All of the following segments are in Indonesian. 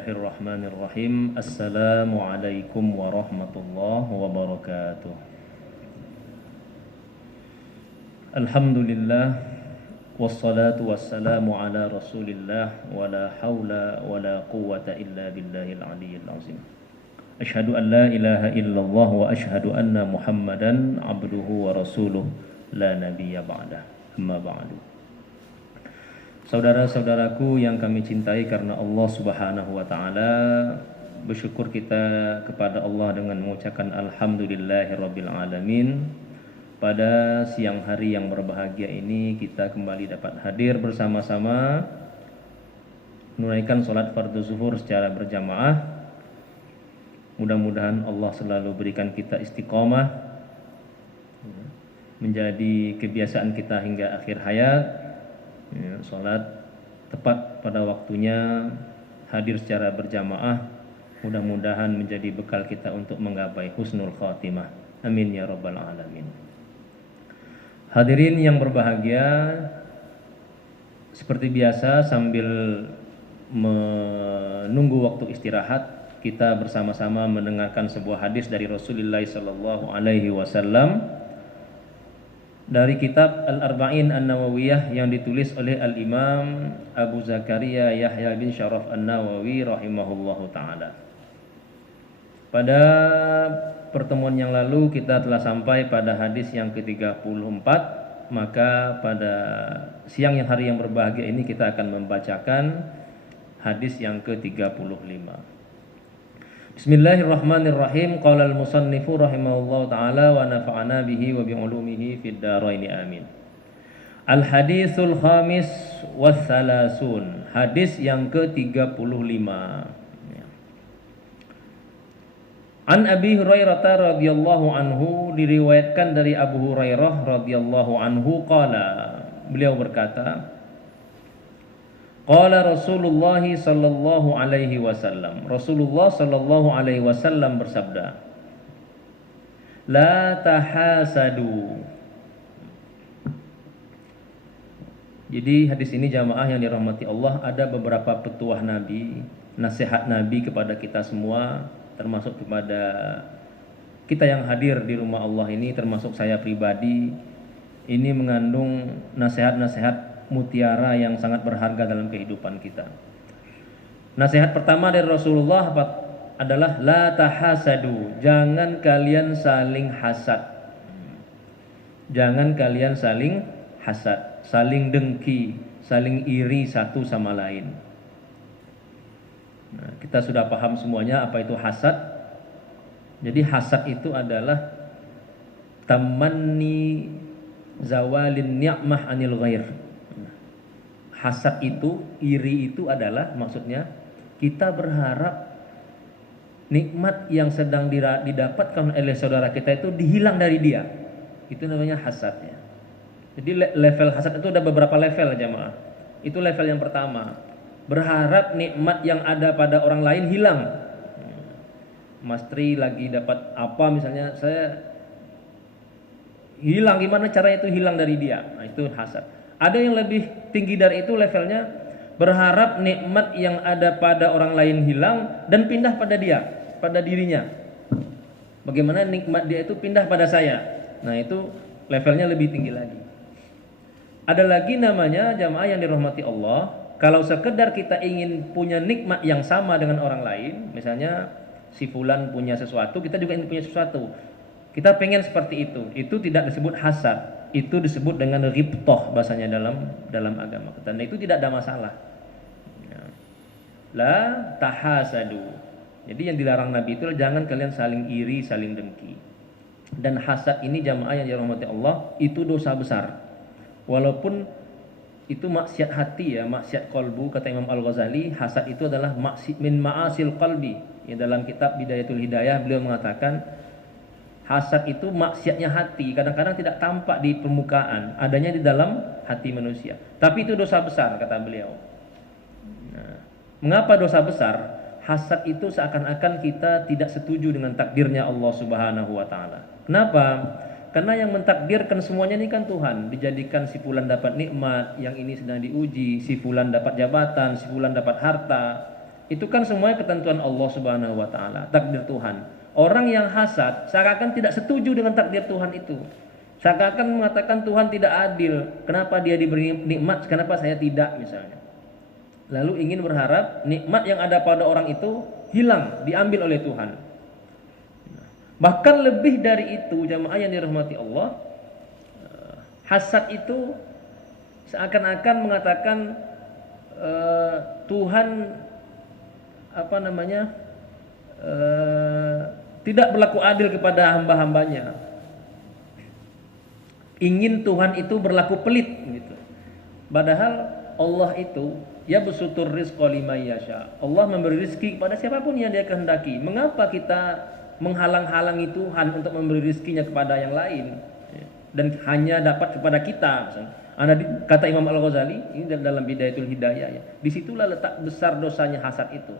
Bismillahirrahmanirrahim. Assalamualaikum warahmatullahi wabarakatuh. Alhamdulillah wassalatu wassalamu ala Rasulillah wala haula wala quwwata illa billahil aliyyil azim. Asyhadu an la ilaha illallah wa asyhadu anna Muhammadan abduhu wa rasuluh la nabiyya ba'dah. Amma ba'du. Saudara-saudaraku yang kami cintai karena Allah Subhanahu wa taala, bersyukur kita kepada Allah dengan mengucapkan alhamdulillahirabbil alamin. Pada siang hari yang berbahagia ini kita kembali dapat hadir bersama-sama menunaikan salat fardu zuhur secara berjamaah. Mudah-mudahan Allah selalu berikan kita istiqomah menjadi kebiasaan kita hingga akhir hayat. Ya, sholat tepat pada waktunya, hadir secara berjamaah, mudah-mudahan menjadi bekal kita untuk menggapai husnul khatimah. Amin ya rabbal alamin. Hadirin yang berbahagia, seperti biasa sambil menunggu waktu istirahat, kita bersama-sama mendengarkan sebuah hadis dari Rasulullah sallallahu alaihi wasallam dari kitab Al-Arba'in An-Nawawiyah yang ditulis oleh Al-Imam Abu Zakaria Yahya bin Syaraf An-Nawawi rahimahullahu ta'ala. Pada pertemuan yang lalu kita telah sampai pada hadis yang ke-34, maka pada siang yang hari yang berbahagia ini kita akan membacakan hadis yang ke-35. Bismillahirrahmanirrahim. Qala al-musannifu rahimahullahu ta'ala wa nafa'ana bihi wa bi'ulumihi fid dharain amin. Al-hadithul khamis was salasun. Hadis yang ke-35. An Abi Hurairah radhiyallahu anhu, diriwayatkan dari Abu Hurairah radhiyallahu anhu qala, beliau berkata, qala Rasulullah sallallahu alaihi wasallam. Rasulullah sallallahu alaihi wasallam bersabda, la tahasadu. Jadi hadis ini jamaah yang dirahmati Allah, ada beberapa petuah Nabi, nasihat Nabi kepada kita semua, termasuk kepada kita yang hadir di rumah Allah ini, termasuk saya pribadi. Ini mengandung nasihat-nasihat mutiara yang sangat berharga dalam kehidupan kita. Nasihat pertama dari Rasulullah adalah la tahasadu, jangan kalian saling hasad. Jangan kalian saling hasad, saling dengki, saling iri satu sama lain. Nah, kita sudah paham semuanya apa itu hasad. Jadi hasad itu adalah tamanni zawalin ni'mah anil ghair. Hasad itu, iri itu adalah maksudnya kita berharap nikmat yang sedang didapatkan oleh saudara kita itu dihilang dari dia. Itu namanya hasad ya. Jadi level hasad itu ada beberapa level jamaah. Itu level yang pertama. Berharap nikmat yang ada pada orang lain hilang. Mas Tri lagi dapat apa misalnya, saya hilang, gimana caranya itu hilang dari dia. Nah, itu hasad. Ada yang lebih tinggi dari itu levelnya, berharap nikmat yang ada pada orang lain hilang dan pindah pada dia, pada dirinya. Bagaimana nikmat dia itu pindah pada saya. Nah, itu levelnya lebih tinggi lagi. Ada lagi namanya jamaah yang dirahmati Allah, kalau sekedar kita ingin punya nikmat yang sama dengan orang lain, misalnya si fulan punya sesuatu, kita juga ingin punya sesuatu. Kita pengen seperti itu tidak disebut hasad. Itu disebut dengan ghibthah bahasanya dalam agama kita. Dan itu tidak ada masalah. Ya. La tahasadu. Jadi yang dilarang Nabi itu jangan kalian saling iri, saling dengki. Dan hasad ini jamaah yang dirahmati Allah, itu dosa besar. Walaupun itu maksiat hati ya, maksiat qalbu, kata Imam Al-Ghazali, hasad itu adalah min ma'asil qalbi. Ya, dalam kitab Bidayatul Hidayah beliau mengatakan hasad itu maksiatnya hati, kadang-kadang tidak tampak di permukaan, adanya di dalam hati manusia. Tapi itu dosa besar kata beliau. Nah, mengapa dosa besar? Hasad itu seakan-akan kita tidak setuju dengan takdirnya Allah Subhanahu wa taala. Kenapa? Karena yang mentakdirkan semuanya ini kan Tuhan. Dijadikan si fulan dapat nikmat, yang ini sedang diuji, si fulan dapat jabatan, si fulan dapat harta. Itu kan semuanya ketentuan Allah Subhanahu wa taala, takdir Tuhan. Orang yang hasad seakan tidak setuju dengan takdir Tuhan itu. Seakan mengatakan Tuhan tidak adil. Kenapa dia diberi nikmat, kenapa saya tidak misalnya. Lalu ingin berharap nikmat yang ada pada orang itu hilang, diambil oleh Tuhan. Bahkan lebih dari itu, jamaah yang dirahmati Allah, hasad itu seakan-akan mengatakan Tuhan tidak berlaku adil kepada hamba-hambanya. Ingin Tuhan itu berlaku pelit gitu. Padahal Allah itu yabsutur rizqa liman yasha. Allah memberi rezeki kepada siapapun yang Dia kehendaki. Mengapa kita menghalang-halangi Tuhan untuk memberi rezekinya kepada yang lain dan hanya dapat kepada kita? Kata Imam Al-Ghazali ini dalam Bidayatul Hidayah ya. Disitulah letak besar dosanya hasad itu.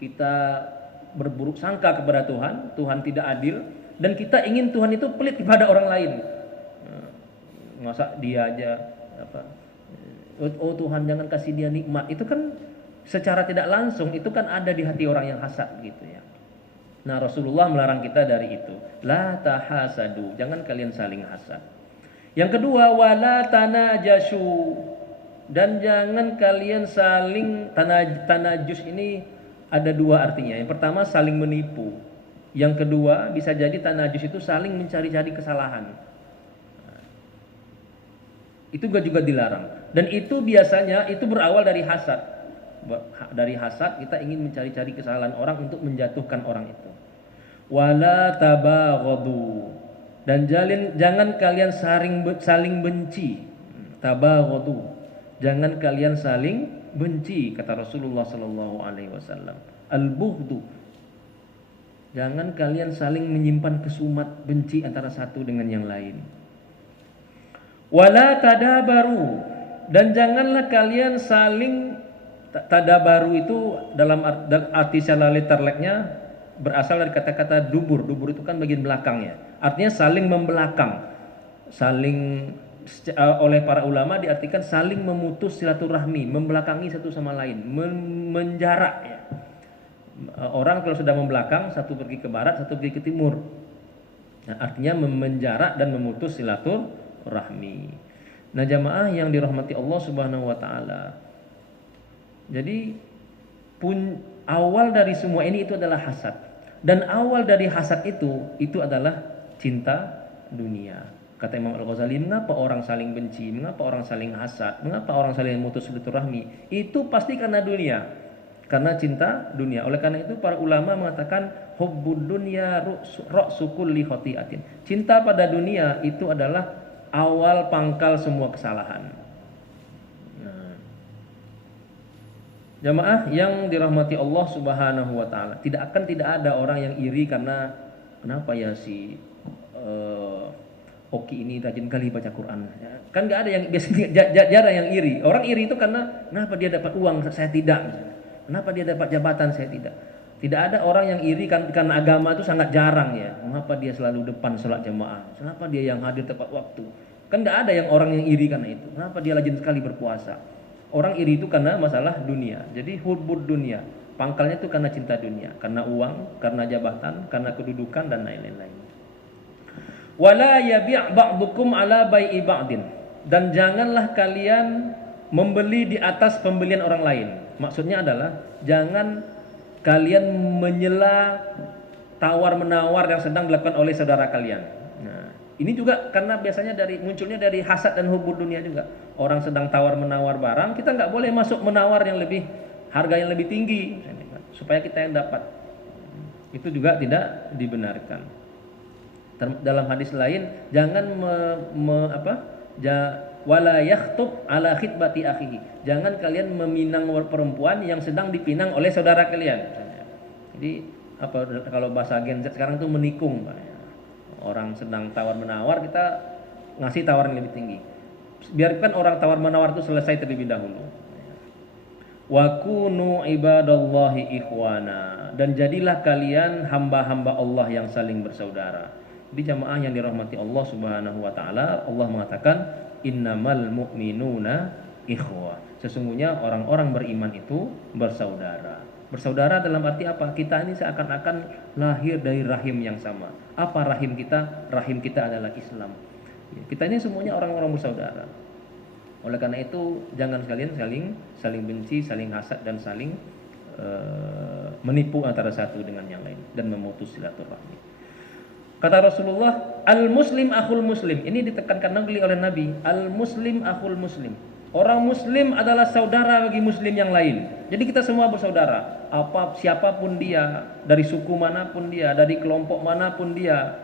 Kita berburuk sangka kepada Tuhan, Tuhan tidak adil, dan kita ingin Tuhan itu pelit kepada orang lain. Masa dia aja oh Tuhan jangan kasih dia nikmat. Itu kan secara tidak langsung itu kan ada di hati orang yang hasad gitu ya. Nah, Rasulullah melarang kita dari itu. La tahasadu, jangan kalian saling hasad. Yang kedua, wala tanajashu, dan jangan kalian saling tanajus. Ini ada dua artinya. Yang pertama saling menipu. Yang kedua bisa jadi tanajus itu saling mencari-cari kesalahan. Itu juga dilarang. Dan itu biasanya itu berawal dari hasad. Dari hasad kita ingin mencari-cari kesalahan orang untuk menjatuhkan orang itu. Wala tabaghadu, dan jangan kalian saling benci. Tabaghadu, jangan kalian saling benci, kata Rasulullah sallallahu alaihi wasallam. Al-bughdu, jangan kalian saling menyimpan kesumat benci antara satu dengan yang lain. Wala tadabaru, dan janganlah kalian saling tadabaru. Itu dalam arti secara literalnya berasal dari kata-kata dubur. Dubur itu kan bagian belakangnya. Artinya saling membelakang. Saling oleh para ulama diartikan saling memutus silaturahmi, membelakangi satu sama lain, menjarak ya. Orang kalau sudah membelakang, satu pergi ke barat, satu pergi ke timur. Nah, artinya menjarak dan memutus silaturahmi. Nah, jamaah yang dirahmati Allah Subhanahu wa taala. Jadi awal dari semua ini itu adalah hasad. Dan awal dari hasad itu adalah cinta dunia. Kata Imam Al-Ghazali, mengapa orang saling benci, mengapa orang saling hasad, mengapa orang saling memutus silaturahmi? Itu pasti karena dunia. Karena cinta dunia. Oleh karena itu para ulama mengatakan hubbud dunya ra'su kulli khati'atin. Cinta pada dunia itu adalah awal pangkal semua kesalahan. Jamaah yang dirahmati Allah Subhanahu wa taala, tidak ada orang yang iri karena kenapa ya si Oki ini rajin kali baca Quran. Ya, kan enggak ada yang biasanya jarang yang iri. Orang iri itu karena kenapa dia dapat uang saya tidak misalnya. Kenapa dia dapat jabatan saya tidak. Tidak ada orang yang iri karena agama itu sangat jarang ya. Mengapa dia selalu depan sholat jamaah? Kenapa dia yang hadir tepat waktu? Kan enggak ada yang orang yang iri karena itu. Kenapa dia rajin sekali berpuasa? Orang iri itu karena masalah dunia. Jadi hubbud dunia, pangkalnya itu karena cinta dunia, karena uang, karena jabatan, karena kedudukan dan lain-lain. Wala yabi' ba'dukum ala bai'i ba'din, dan janganlah kalian membeli di atas pembelian orang lain. Maksudnya adalah jangan kalian menyela tawar-menawar yang sedang dilakukan oleh saudara kalian. Nah, ini juga karena biasanya munculnya dari hasad dan hubbud dunia juga. Orang sedang tawar-menawar barang, kita nggak boleh masuk menawar yang lebih harga yang lebih tinggi supaya kita yang dapat. Itu juga tidak dibenarkan. Dalam hadis lain, jangan wala yakhtub ala khitbati akhihi. Jangan kalian meminang perempuan yang sedang dipinang oleh saudara kalian. Jadi kalau bahasa Gen Z sekarang tuh menikung, Pak. Orang sedang tawar-menawar, kita ngasih tawaran yang lebih tinggi. Biarkan orang tawar-menawar itu selesai terlebih dahulu. Wa kunu ibadallahi ikhwana, dan jadilah kalian hamba-hamba Allah yang saling bersaudara. Di jamaah yang dirahmati Allah Subhanahu wa taala, Allah mengatakan innamal mu'minuna ikhwah. Sesungguhnya orang-orang beriman itu bersaudara. Bersaudara dalam arti apa? Kita ini seakan-akan lahir dari rahim yang sama. Apa rahim kita? Rahim kita adalah Islam. Ya, kita ini semuanya orang-orang bersaudara. Oleh karena itu jangan sekalian saling benci, saling hasad dan saling menipu antara satu dengan yang lain dan memutus silaturahmi. Kata Rasulullah, al-muslim akhul muslim. Ini ditekankan oleh Nabi, al-muslim akhul muslim. Orang muslim adalah saudara bagi muslim yang lain. Jadi kita semua bersaudara. Siapapun dia, dari suku manapun dia, dari kelompok manapun dia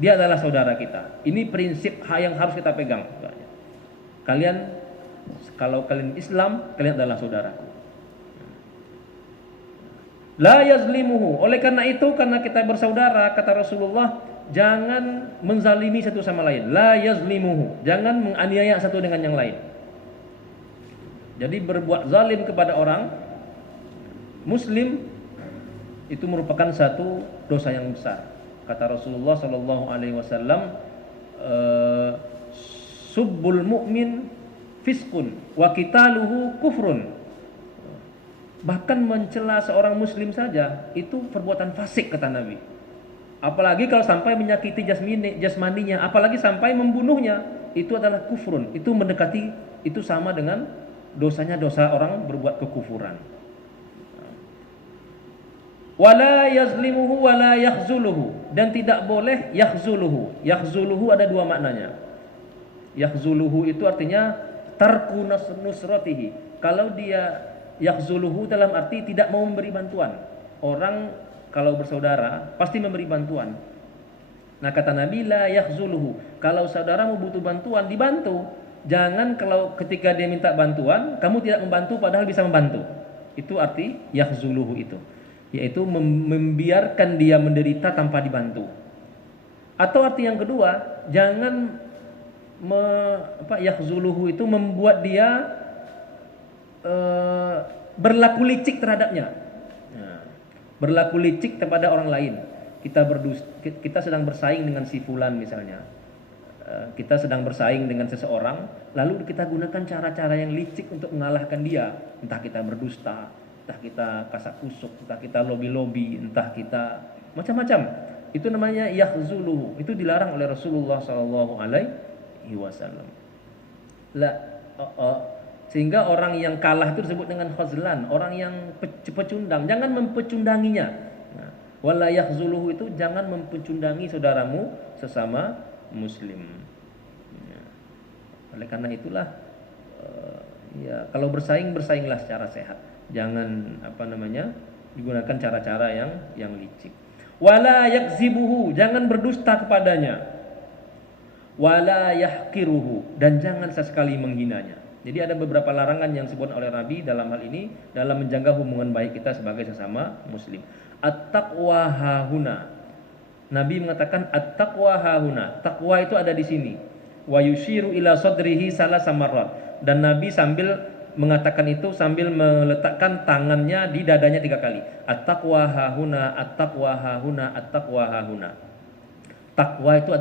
adalah saudara kita. Ini prinsip yang harus kita pegang. Kalian, kalau kalian Islam, kalian adalah saudaraku. La yazlimuhu. Oleh karena itu, karena kita bersaudara, kata Rasulullah, jangan menzalimi satu sama lain. La yazlimuhu. Jangan menganiaya satu dengan yang lain. Jadi berbuat zalim kepada orang Muslim itu merupakan satu dosa yang besar. Kata Rasulullah Shallallahu Alaihi Wasallam, subbul mu'min fiskun wa qitaluhu kufrun. Bahkan mencela seorang Muslim saja itu perbuatan fasik, kata Nabi. Apalagi kalau sampai menyakiti jasmaninya, apalagi sampai membunuhnya, itu adalah kufrun. Itu mendekati, itu sama dengan dosanya dosa orang berbuat kekufuran. Wala yazlimuhu wala yakhzuluhu, dan tidak boleh yakhzuluhu. Yakhzuluhu ada dua maknanya. Yakhzuluhu itu artinya tarku nusratihi. Kalau dia yakhzuluhu dalam arti tidak mau memberi bantuan. Orang kalau bersaudara pasti memberi bantuan. Nah, kata Nabi, la yakhzuluhu. Kalau saudaramu butuh bantuan, dibantu. Jangan kalau ketika dia minta bantuan, kamu tidak membantu padahal bisa membantu. Itu arti yakhzuluhu itu. Yaitu membiarkan dia menderita tanpa dibantu. Atau arti yang kedua, jangan yakhzuluhu itu membuat dia berlaku licik terhadapnya. Berlaku licik kepada orang lain. Kita sedang bersaing dengan si fulan misalnya. Kita sedang bersaing dengan seseorang, lalu kita gunakan cara-cara yang licik untuk mengalahkan dia. Entah kita berdusta, entah kita kasak kusuk, entah kita lobi-lobi, entah kita macam-macam. Itu namanya yakhzuluhu. Itu dilarang oleh Rasulullah Shallallahu Alaihi Wasallam. Sehingga orang yang kalah itu disebut dengan khazlan, orang yang pecundang. Jangan mempecundanginya. Wala yakhzuluhu itu jangan mempecundangi saudaramu sesama Muslim. Oleh karena itulah, ya kalau bersainglah secara sehat. Jangan digunakan cara-cara yang licik. Wala yakzibuhu, jangan berdusta kepadanya. Wala yahqiruhu, dan jangan sesekali menghinanya. Jadi ada beberapa larangan yang disebut oleh Nabi dalam hal ini, dalam menjaga hubungan baik kita sebagai sesama Muslim. At-taqwa hahuna. Nabi mengatakan at-taqwa hahuna. Takwa itu ada di sini. Wa yushiru ila sadrihi salasa marrat. Dan Nabi sambil mengatakan itu sambil meletakkan tangannya di dadanya 3 kali. At-taqwa hahuna, at-taqwa hahuna, at-taqwa hahuna. Takwa itu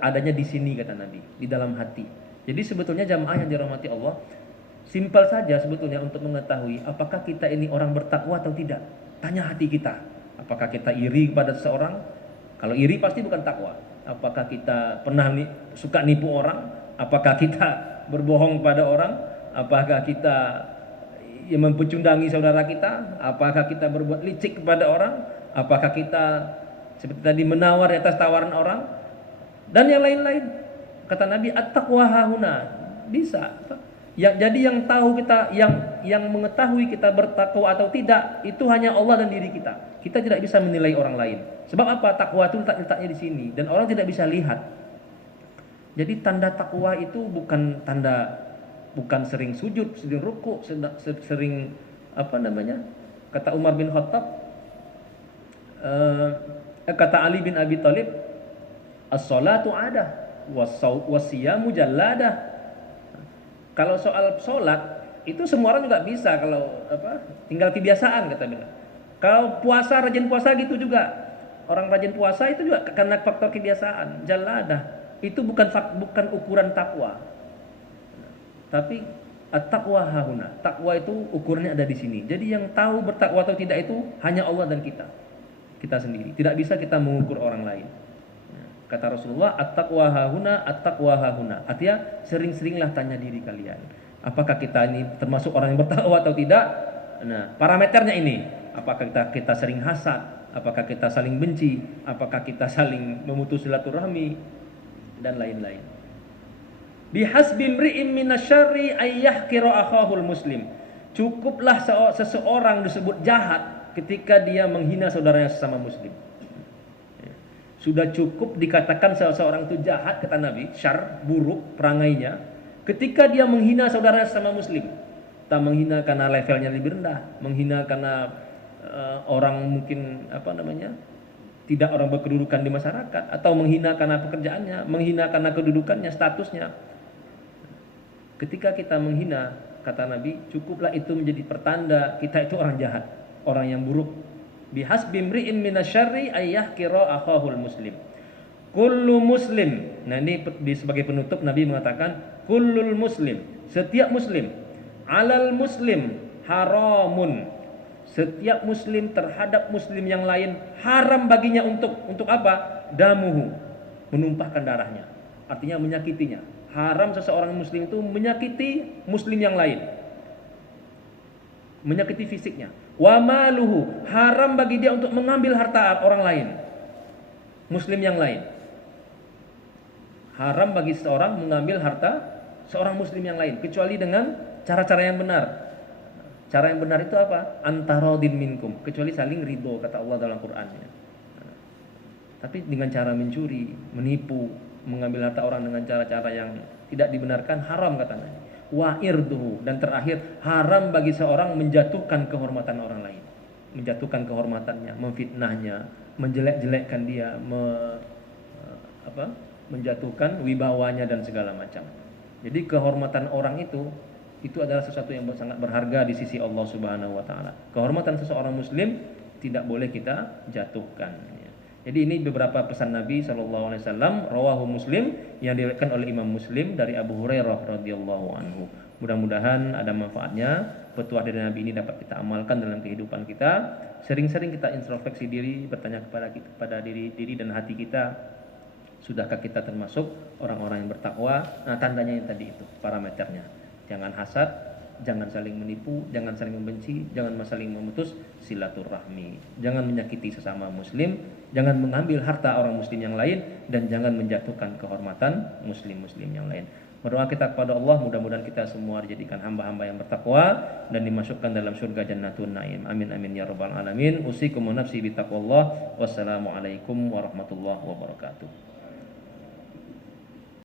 adanya di sini, kata Nabi, di dalam hati. Jadi sebetulnya jamaah yang dirahmati Allah, simpel saja sebetulnya untuk mengetahui apakah kita ini orang bertakwa atau tidak. Tanya hati kita. Apakah kita iri kepada seseorang? Kalau iri pasti bukan takwa. Apakah kita pernah suka nipu orang? Apakah kita berbohong pada orang? Apakah kita mempecundangi saudara kita? Apakah kita berbuat licik kepada orang? Apakah kita seperti tadi menawar di atas tawaran orang? Dan yang lain-lain. Kata Nabi, at-taqwa hahuna. Bisa. Jadi yang tahu kita, yang mengetahui kita bertakwa atau tidak, itu hanya Allah dan diri kita. Kita tidak bisa menilai orang lain. Sebab apa? Takwa itu letaknya di sini dan orang tidak bisa lihat. Jadi tanda takwa itu bukan sering sujud, sering ruku, sering kata Umar bin Khattab, kata Ali bin Abi Thalib, as-salatu adah was-siyamu jalladah. Kalau soal sholat itu semua orang juga bisa, kalau tinggal kebiasaan, kata beliau. Kalau puasa, rajin puasa gitu juga. Orang rajin puasa itu juga karena faktor kebiasaan. Jalladah itu bukan ukuran takwa. Tapi At-taqwa hahuna. Takwa itu ukurannya ada di sini. Jadi yang tahu bertakwa atau tidak itu hanya Allah dan kita. Kita sendiri. Tidak bisa kita mengukur orang lain. Kata Rasulullah, at-taqwa hahuna, at-taqwa hahuna. Artinya sering-seringlah tanya diri kalian. Apakah kita ini termasuk orang yang bertakwa atau tidak? Nah, parameternya ini. Apakah kita sering hasad? Apakah kita saling benci? Apakah kita saling memutus silaturahmi? Dan lain-lain. Bihasbi mri'in minasyarri ayyahqira akhahul muslim. Cukuplah seseorang disebut jahat ketika dia menghina saudaranya sesama muslim. Sudah cukup dikatakan seseorang itu jahat, kata Nabi, syar, buruk perangainya, ketika dia menghina saudaranya sesama muslim. Tak menghina karena levelnya lebih rendah, menghina karena orang mungkin tidak orang berkedudukan di masyarakat, atau menghina karena pekerjaannya, menghina karena kedudukannya, statusnya. Ketika kita menghina, kata Nabi, cukuplah itu menjadi pertanda kita itu orang jahat, orang yang buruk. Bihasbi mri'in minasyarri ayyahqira akhahul muslim. Kullu muslim. Nah, ini sebagai penutup Nabi mengatakan kullul muslim, setiap muslim, alal muslim haramun. Setiap muslim terhadap muslim yang lain haram baginya untuk apa? Damuhu, menumpahkan darahnya. Artinya menyakitinya. Haram seseorang muslim itu menyakiti muslim yang lain, menyakiti fisiknya. Wa maluhu, haram bagi dia untuk mengambil harta orang lain, muslim yang lain. Haram bagi seseorang mengambil harta seorang muslim yang lain, kecuali dengan cara-cara yang benar. Cara yang benar itu apa? Antarodin minkum, kecuali saling ridho, kata Allah dalam Qur'annya. Tapi dengan cara mencuri, menipu, mengambil harta orang dengan cara-cara yang tidak dibenarkan, haram, katanya. Wa irduhu, dan terakhir haram bagi seorang menjatuhkan kehormatan orang lain, menjatuhkan kehormatannya, memfitnahnya, menjelek-jelekkan dia, menjatuhkan wibawanya dan segala macam. Jadi kehormatan orang itu adalah sesuatu yang sangat berharga di sisi Allah Subhanahu wa taala. Kehormatan seseorang muslim tidak boleh kita jatuhkan. Jadi ini beberapa pesan Nabi sallallahu alaihi wasallam, rawahu Muslim, yang diriwayatkan oleh Imam Muslim dari Abu Hurairah radhiyallahu anhu. Mudah-mudahan ada manfaatnya. Petuah dari Nabi ini dapat kita amalkan dalam kehidupan kita. Sering-sering kita introspeksi diri, bertanya kepada diri dan hati kita, sudahkah kita termasuk orang-orang yang bertakwa? Nah, tandanya yang tadi itu, parameternya. Jangan hasad, jangan saling menipu, jangan saling membenci, jangan saling memutus silaturahmi, jangan menyakiti sesama muslim, jangan mengambil harta orang muslim yang lain, dan jangan menjatuhkan kehormatan muslim-muslim yang lain. Berdoa kita kepada Allah, mudah-mudahan kita semua dijadikan hamba-hamba yang bertakwa dan dimasukkan dalam surga Jannatun Naim. Amin amin ya rabbal alamin. Usikum wa nafsi bitaqwallah. Wassalamualaikum warahmatullahi wabarakatuh.